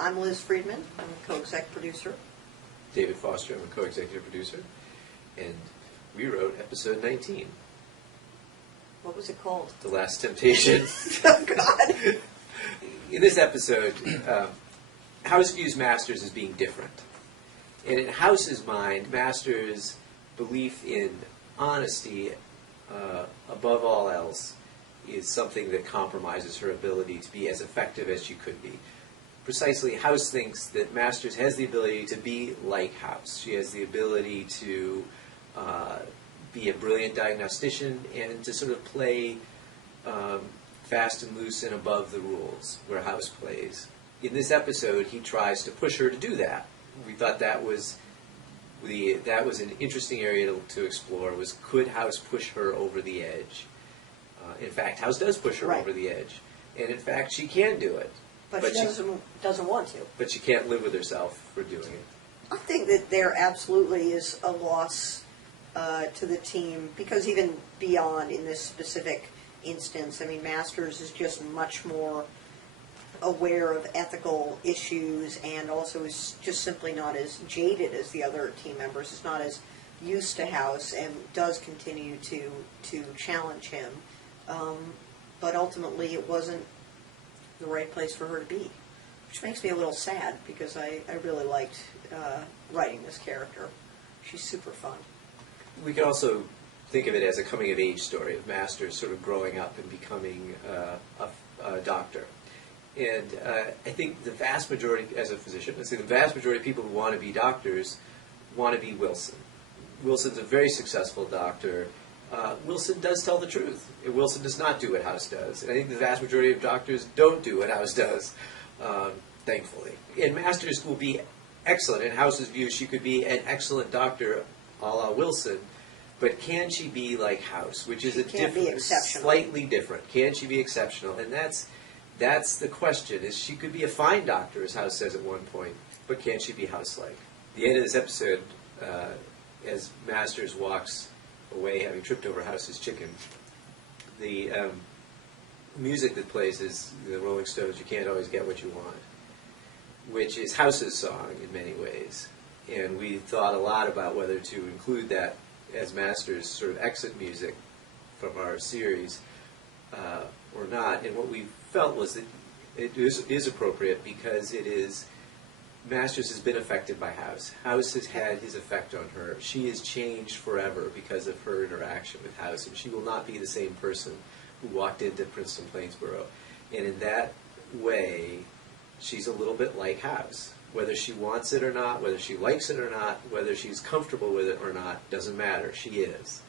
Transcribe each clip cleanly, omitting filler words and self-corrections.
I'm Liz Friedman. I'm a co-exec producer. David Foster, I'm a co-executive producer. And we wrote episode 19. What was it called? The Last Temptation. Oh, God. In this episode, House views Masters as being different. And in House's mind, Masters' belief in honesty above all else is something that compromises her ability to be as effective as she could be. Precisely, House thinks that Masters has the ability to be like House. She has the ability to be a brilliant diagnostician and to sort of play fast and loose and above the rules, where House plays. In this episode, he tries to push her to do that. We thought that was an interesting area to explore, was could House push her over the edge? In fact, House does push her over the edge. And in fact, she can do it. But she doesn't want to. But she can't live with herself for doing it. I think that there absolutely is a loss to the team, because even beyond in this specific instance, I mean, Masters is just much more aware of ethical issues and also is just simply not as jaded as the other team members, is not as used to House and does continue to challenge him. But ultimately it wasn't the right place for her to be, which makes me a little sad because I really liked writing this character. She's super fun. We could also think of it as a coming-of-age story of Masters sort of growing up and becoming a doctor. And I think the vast majority, as a physician, the vast majority of people who want to be doctors want to be Wilson. Wilson's a very successful doctor. Wilson does tell the truth. Wilson does not do what House does. And I think the vast majority of doctors don't do what House does, thankfully. And Masters will be excellent. In House's view, she could be an excellent doctor a la Wilson, but can she be like House, which is slightly different. Can she be exceptional? And that's the question, is she could be a fine doctor, as House says at one point, but can she be House-like? The end of this episode, as Masters walks away having tripped over House's chicken, the music that plays is the Rolling Stones' You Can't Always Get What You Want, which is House's song in many ways. And we thought a lot about whether to include that as Masters' sort of exit music from our series or not. And what we felt was that it is appropriate because it is, Masters has been affected by House. House has had his effect on her. She has changed forever because of her interaction with House, and she will not be the same person who walked into Princeton Plainsboro. And in that way, she's a little bit like House. Whether she wants it or not, whether she likes it or not, whether she's comfortable with it or not, doesn't matter. She is.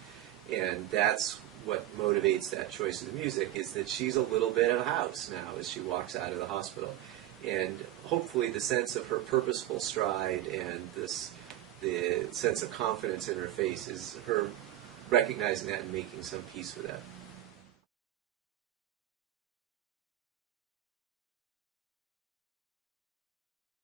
And that's what motivates that choice of the music, is that she's a little bit of House now as she walks out of the hospital. And hopefully the sense of her purposeful stride and the sense of confidence in her face is her recognizing that and making some peace with that.